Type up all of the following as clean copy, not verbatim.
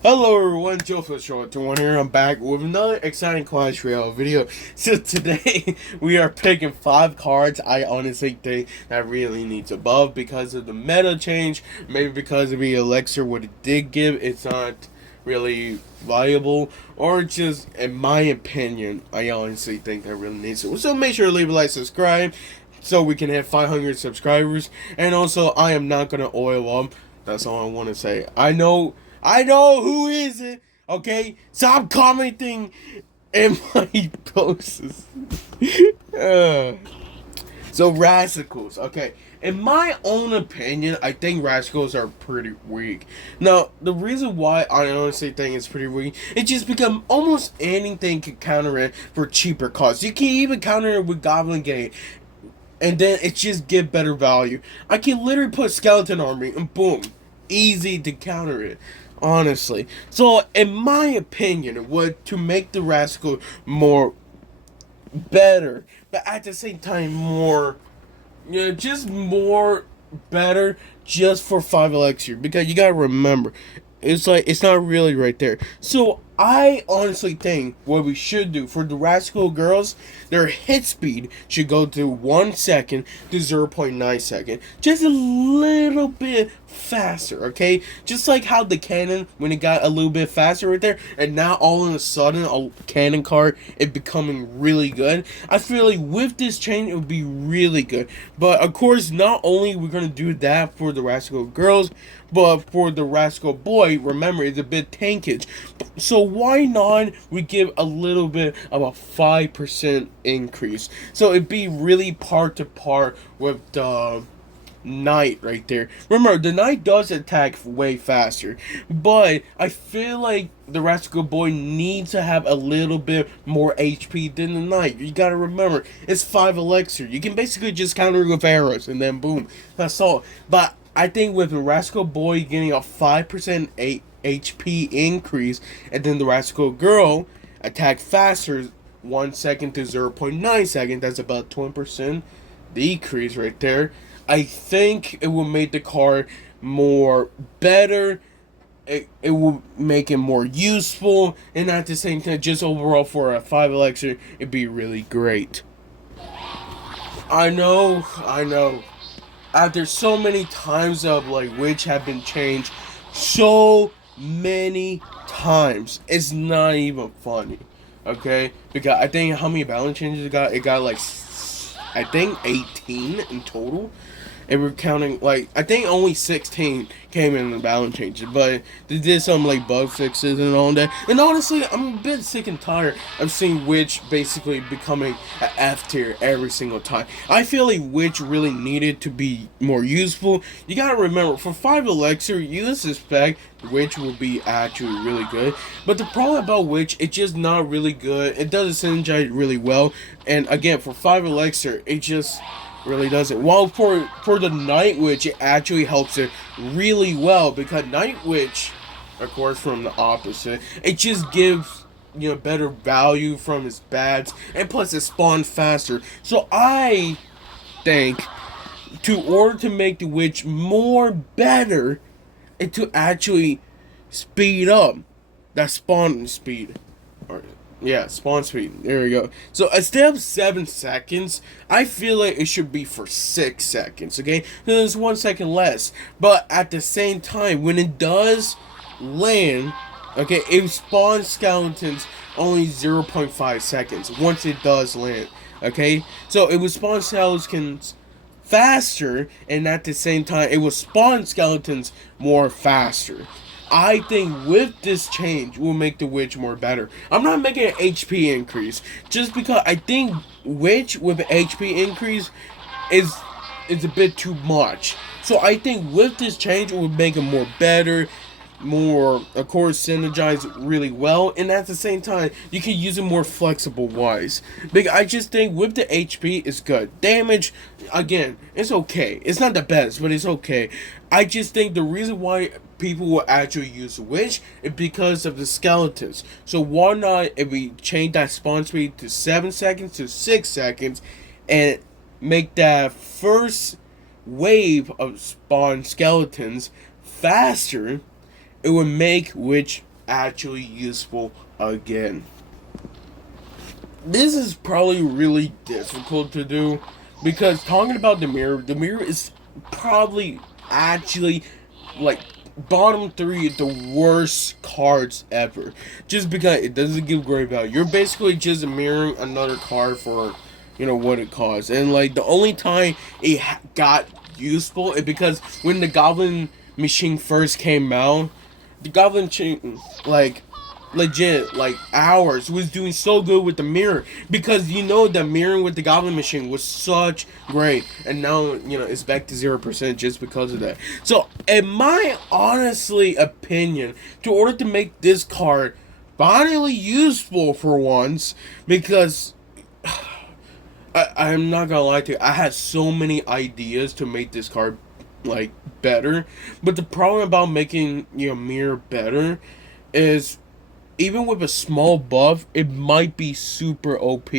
Hello everyone, Joseph Short 21 here. I'm back with another exciting Clash Royale video. So today we are picking 5 cards I honestly think that really needs a buff because of the meta change. Maybe because of the elixir what it did give, it's not really viable, or just in my opinion, I honestly think that really needs it. So make sure to leave a like, subscribe, so we can hit 500 subscribers. And also, I am not gonna oil up. That's all I want to say. I know who is it. Okay, stop commenting in my posts. uh, so Rascals. Okay, in my own opinion, I think Rascals are pretty weak. Now, the reason why I honestly think it's pretty weak, it just because almost anything can counter it for cheaper costs. You can even counter it with Goblin Gate, and then it just get better value. I can literally put Skeleton Army and boom, easy to counter it. Honestly, so in my opinion, what to make the Rascal more better, but at the same time more, just more better, just for 5 elixir, because you gotta remember, it's not really right there. So I honestly think what we should do for the Rascal girls, their hit speed should go to 1 second to 0.9 second, just a little bit faster. Okay, just like how the cannon, when it got a little bit faster right there, and now all of a sudden a cannon card is becoming really good. I feel like with this change it would be really good. But of course, not only we're gonna do that for the Rascal girls, but for the Rascal boy, remember, it's a bit tankage. So why not we give a little bit of a 5% increase? So it'd be really par to par with the Knight right there. Remember, the Knight does attack way faster, but I feel like the Rascal boy needs to have a little bit more HP than the Knight. You gotta remember, it's 5 elixir. You can basically just counter it with arrows, and then boom, that's all. But I think with the Rascal boy getting a 5% HP increase, and then the Rascal girl attack faster 1 second to 0.9 second, that's about 20% decrease right there. I think it will make the card more better. It will make it more useful, and at the same time, just overall for a 5 elixir, it'd be really great. I know. After so many times of like which have been changed, so many times, it's not even funny. Okay, because I think how many balance changes it got? It got like I think 18 in total. And we're counting, like, I think only 16 came in the balance changes, but they did some like bug fixes and all that. And honestly, I'm a bit sick and tired of seeing Witch basically becoming an F tier every single time. I feel like Witch really needed to be more useful. You gotta remember, for 5 elixir, you suspect Witch will be actually really good. But the problem about Witch, it's just not really good. It doesn't synergize really well. And again, for 5 elixir, it just really doesn't. While for the Night Witch, it actually helps it really well, because Night Witch, of course, from the opposite, it just gives better value from its bats, and plus it spawns faster. So I think, to order to make the witch more better, and to actually speed up that spawn speed. Or, yeah, spawn speed. There we go. So instead of 7 seconds, I feel like it should be for 6 seconds. Okay, so there's 1 second less. But at the same time, when it does land, okay, it spawns skeletons only 0.5 seconds once it does land. Okay, so it will spawn skeletons faster, and at the same time, it will spawn skeletons more faster. I think with this change, will make the witch more better. I'm not making an HP increase, just because I think witch with an HP increase is a bit too much. So I think with this change, it would make it more better, more, of course, synergize really well, and at the same time, you can use it more flexible wise. Because I just think with the HP, it's good. Damage, again, it's okay. It's not the best, but it's okay. I just think the reason why people will actually use Witch is because of the skeletons. So why not, if we change that spawn speed to 7 seconds to 6 seconds, and make that first wave of spawn skeletons faster, it would make Witch actually useful again. This is probably really difficult to do because talking about the mirror is probably actually like bottom three the worst cards ever. Just because it doesn't give great value. You're basically just mirroring another card for, you know, what it costs. And like the only time it got useful is because when the Goblin Machine first came out, the Goblin Machine, like, legit, like, hours was doing so good with the mirror because you know the mirroring with the Goblin Machine was such great, and now, you know, it's back to 0% just because of that. So in my honestly opinion, to order to make this card finally useful for once, because I'm not gonna lie to you, I had so many ideas to make this card like better, but the problem about making your mirror better is even with a small buff, it might be super OP.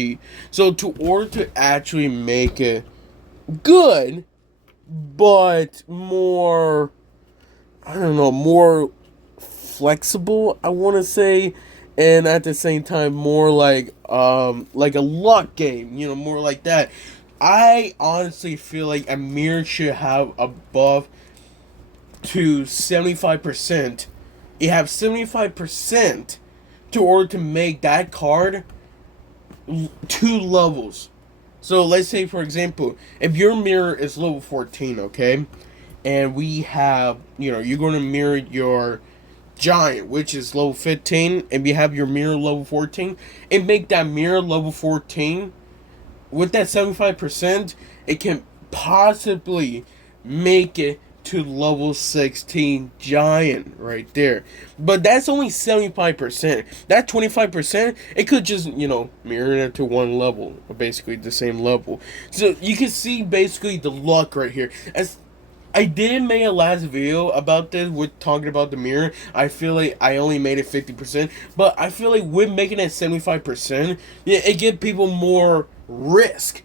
So to order to actually make it good, but more, I don't know, more flexible, I want to say, and at the same time more like a luck game, you know, more like that. I honestly feel like a mirror should have a buff to 75%. You have 75% to order to make that card 2 levels. So let's say, for example, if your mirror is level 14, okay, and we have, you know, you're going to mirror your giant, which is level 15, and you have your mirror level 14, and make that mirror level 14, with that 75%, it can possibly make it to level 16 giant right there. But that's only 75%. That 25%, it could just, you know, mirror it to one level, or basically the same level. So you can see basically the luck right here. As I did make a last video about this with talking about the mirror. I feel like I only made it 50%, but I feel like with making it 75%, yeah, it gives people more risk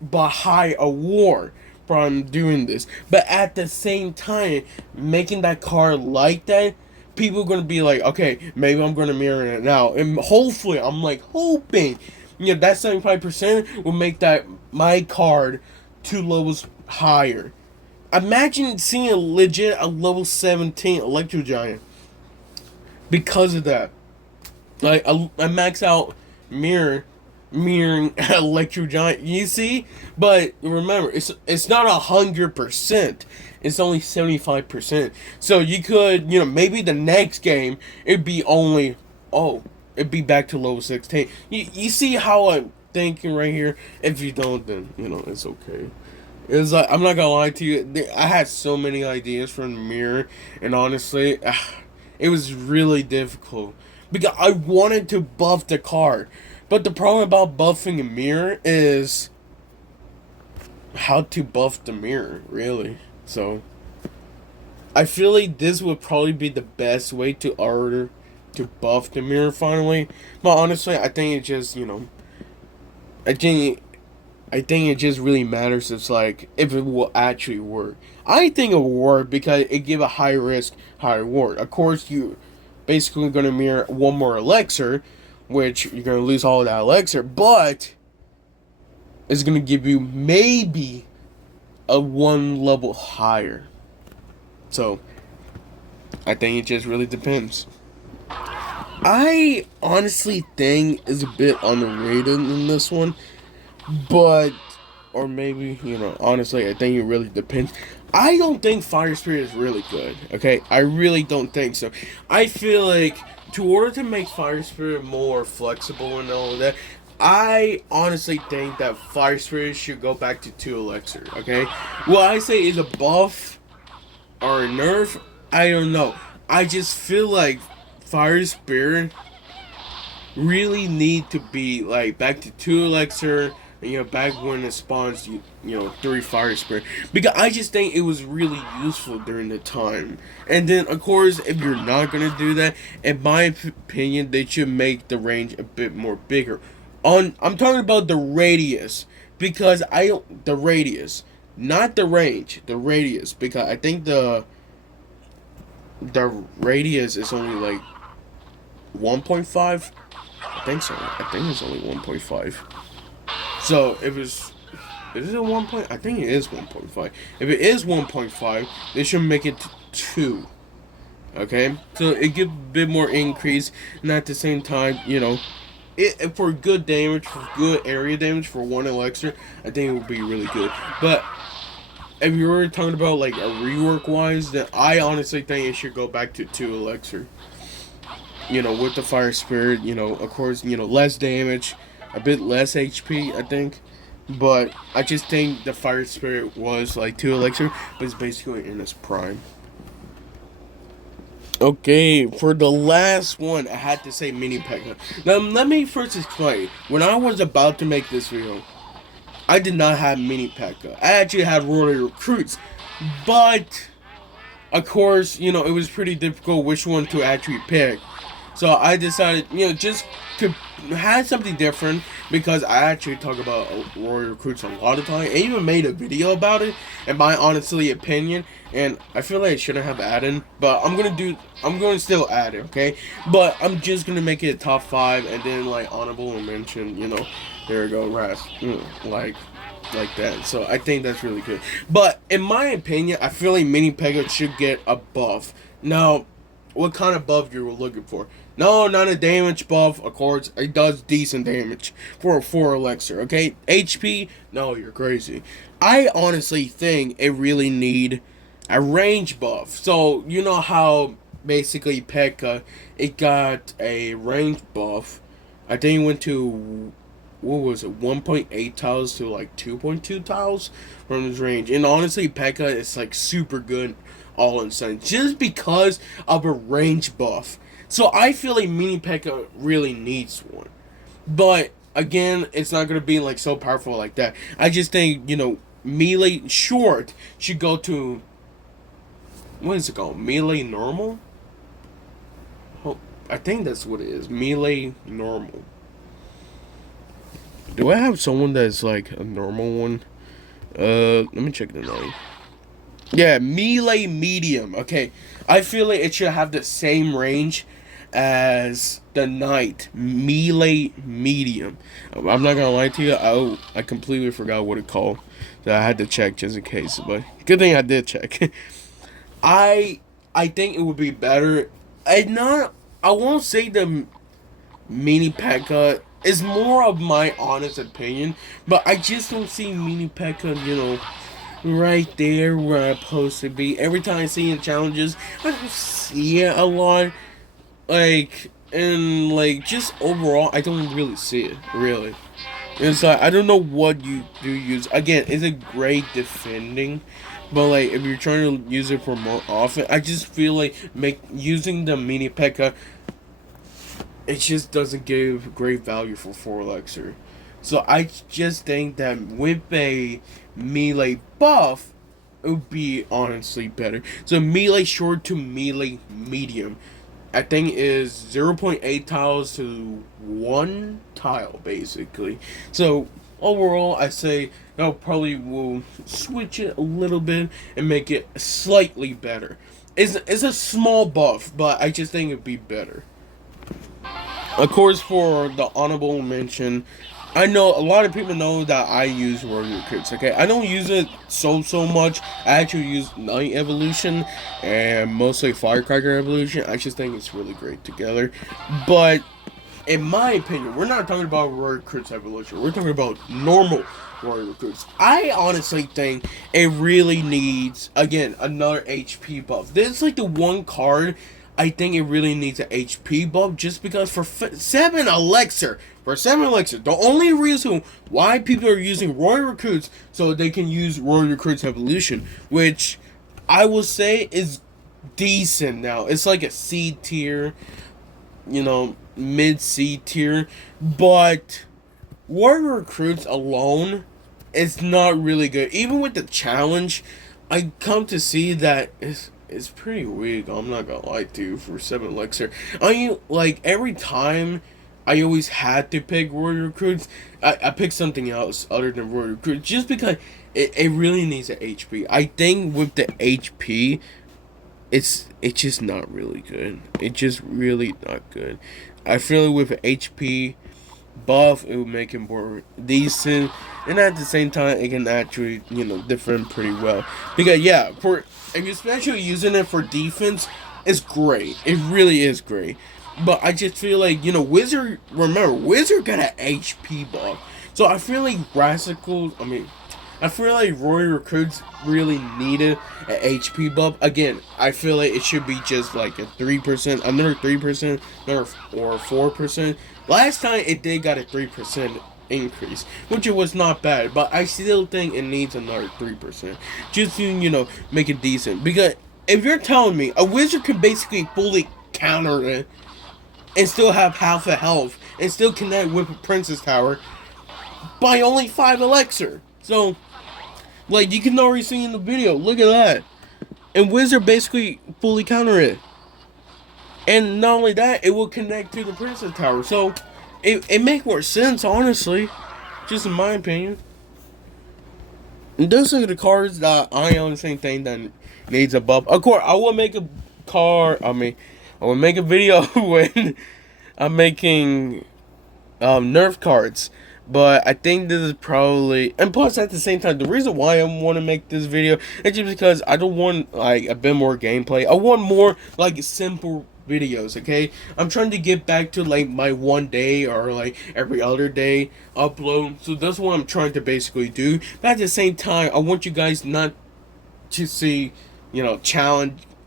but high award from doing this. But at the same time, making that card like that, people are gonna be like, okay, maybe I'm gonna mirror it now, and hopefully, I'm like hoping, you know, that 75% will make that my card 2 levels higher. Imagine seeing a legit a level 17 Electro Giant because of that. Like a max out mirroring Electro Giant. You see, but remember, it's not 100%. It's only 75%. So you could, you know, maybe the next game it'd be only it'd be back to level 16. You see how I'm thinking right here? If you don't, then you know it's okay. It's like, I'm not gonna lie to you, I had so many ideas from the mirror, and honestly, it was really difficult because I wanted to buff the card, but the problem about buffing a mirror is how to buff the mirror, really. So I feel like this would probably be the best way to order to buff the mirror finally. But honestly, I think it just, you know, I think it just really matters. It's like if it will actually work. I think it will work because it give a high risk, high reward. Of course, you basically gonna mirror one more elixir, which you're gonna lose all of that elixir, but it's gonna give you maybe a 1 level higher. So I think it just really depends. I honestly think is a bit underrated in this one. But, or maybe, you know, honestly, I think it really depends. I don't think Fire Spirit is really good, okay? I really don't think so. I feel like, to order to make Fire Spirit more flexible and all of that, I honestly think that Fire Spirit should go back to 2 Elixir, okay? What I say is a buff or a nerf, I don't know. I just feel like Fire Spirit really need to be, like, back to 2 Elixir, you know, back when it spawns, you know, 3 Fire Spirit. Because I just think it was really useful during the time. And then, of course, if you're not going to do that, in my opinion, they should make the range a bit more bigger. I'm talking about the radius. Because the radius. Not the range, the radius. Because I think the radius is only, like, 1.5. I think so. I think it's only 1.5. So if it's, is it 1 point? I think it is 1.5. If it is 1.5, they should make it 2. Okay, so it gives a bit more increase, and at the same time, for good damage, for good area damage for one elixir, I think it would be really good. But if you were talking about like a rework wise, then I honestly think it should go back to 2 elixir. With the fire spirit, of course, less damage, a bit less HP, I think. But I just think the fire spirit was like 2 elixir, but it's basically in its prime. Okay, for the last one, I had to say Mini P.E.K.K.A. Now, let me first explain. When I was about to make this video, I did not have Mini P.E.K.K.A. I actually had Royal Recruits. But, of course, it was pretty difficult which one to actually pick. So I decided, just to have something different, because I actually talk about Royal Recruits a lot of time. I even made a video about it, in my honestly opinion, and I feel like I shouldn't have added, but I'm going to still add it, okay? But I'm just going to make it a top 5, and then, like, honorable mention, there we go, Rast, like that. So I think that's really good. But in my opinion, I feel like Mini P.E.K.K.A. should get a buff. Now, what kind of buff you were looking for? No, not a damage buff. Of course, it does decent damage for a 4 elixir, okay? HP? No, you're crazy. I honestly think it really need a range buff. So, you know how basically P.E.K.K.A. it got a range buff. I think it went to, what was it, 1.8 tiles to like 2.2 tiles from his range. And honestly, P.E.K.K.A. is like super good all in sudden, just because of a range buff. So I feel like Mini P.E.K.K.A. really needs one. But again, it's not gonna be like so powerful like that. I just think, melee short should go to, what is it called? Melee normal? Oh, I think that's what it is. Melee normal. Do I have someone that's like a normal one? Let me check the name. Yeah, melee medium. Okay, I feel like it should have the same range as the knight, melee medium. I'm not gonna lie to you, I completely forgot what it called, so I had to check just in case. But good thing I did check. I think it would be better. I won't say the Mini P.E.K.K.A. is more of my honest opinion, but I just don't see Mini P.E.K.K.A. Right there where I'm supposed to be. Every time I see in challenges, I don't see it a lot. And just overall, I don't really see it, really. It's like, I don't know what you do use. Again, it's a great defending, but like, if you're trying to use it for more often, I just feel like using the Mini P.E.K.K.A. it just doesn't give great value for 4 elixir. So I just think that with a melee buff, it would be honestly better. So melee short to melee medium, I think is 0.8 tiles to 1 tile basically. So overall, I say I probably will switch it a little bit and make it slightly better. It's a small buff, but I just think it'd be better. Of course, for the honorable mention, I know a lot of people know that I use Royal Recruits, okay? I don't use it so much. I actually use Night Evolution and mostly Firecracker Evolution. I just think it's really great together. But in my opinion, we're not talking about Royal Recruits Evolution. We're talking about normal Royal Recruits. I honestly think it really needs, again, another HP buff. This is like the one card I think it really needs an HP buff, just because for 7 elixir, the only reason why people are using Royal Recruits so they can use Royal Recruits Evolution, which I will say is decent now. It's like a C tier, mid C tier, but Royal Recruits alone is not really good. Even with the challenge, I come to see that it's pretty weak. I'm not gonna lie to you, for 7 elixir. Every time I always had to pick Royal Recruits, I picked something else other than Royal Recruits, just because it really needs an HP. I think with the HP, it's just not really good. It's just really not good. I feel like with HP buff, it would make it more decent, and at the same time, it can actually defend pretty well. Because yeah, for if you're especially using it for defense, it's great. It really is great. But I just feel like Wizard. Remember, Wizard got an HP buff, so I feel like Rasicals. I feel like Royal Recruits really needed an HP buff. Again, I feel like it should be just like a 3%, another 3%, or 4%. Last time it did got a 3% increase, which it was not bad, but I still think it needs another 3%. Just to, make it decent. Because if you're telling me a wizard can basically fully counter it and still have half a health and still connect with a Princess Tower by only 5 elixir. So, like, you can already see in the video, look at that. And Wizard basically fully counter it. And not only that, it will connect to the Princess Tower. So, it make more sense, honestly. Just in my opinion. And those are the cards that I honestly think that needs a buff. Of course, I will make a I will make a video when I'm making Nerf cards. But I think this is probably, and plus at the same time, the reason why I want to make this video is just because I don't want like a bit more gameplay. I want more like simple videos, okay? I'm trying to get back to like my one day or like every other day upload. So that's what I'm trying to basically do. But at the same time, I want you guys not to see,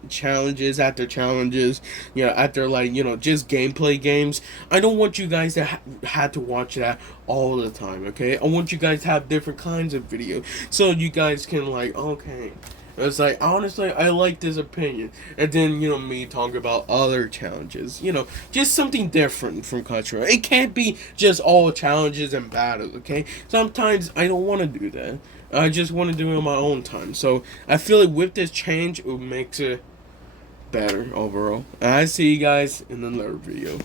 challenges after challenges, after like just gameplay games. I don't want you guys to have to watch that all the time, okay? I want you guys to have different kinds of videos so you guys can like, okay, it's like, honestly, I like this opinion, and then me talk about other challenges, just something different from Clash Royale. It can't be just all challenges and battles, okay? Sometimes I don't want to do that. I just want to do it on my own time. So I feel like with this change, it makes it better overall. And I see you guys in another video.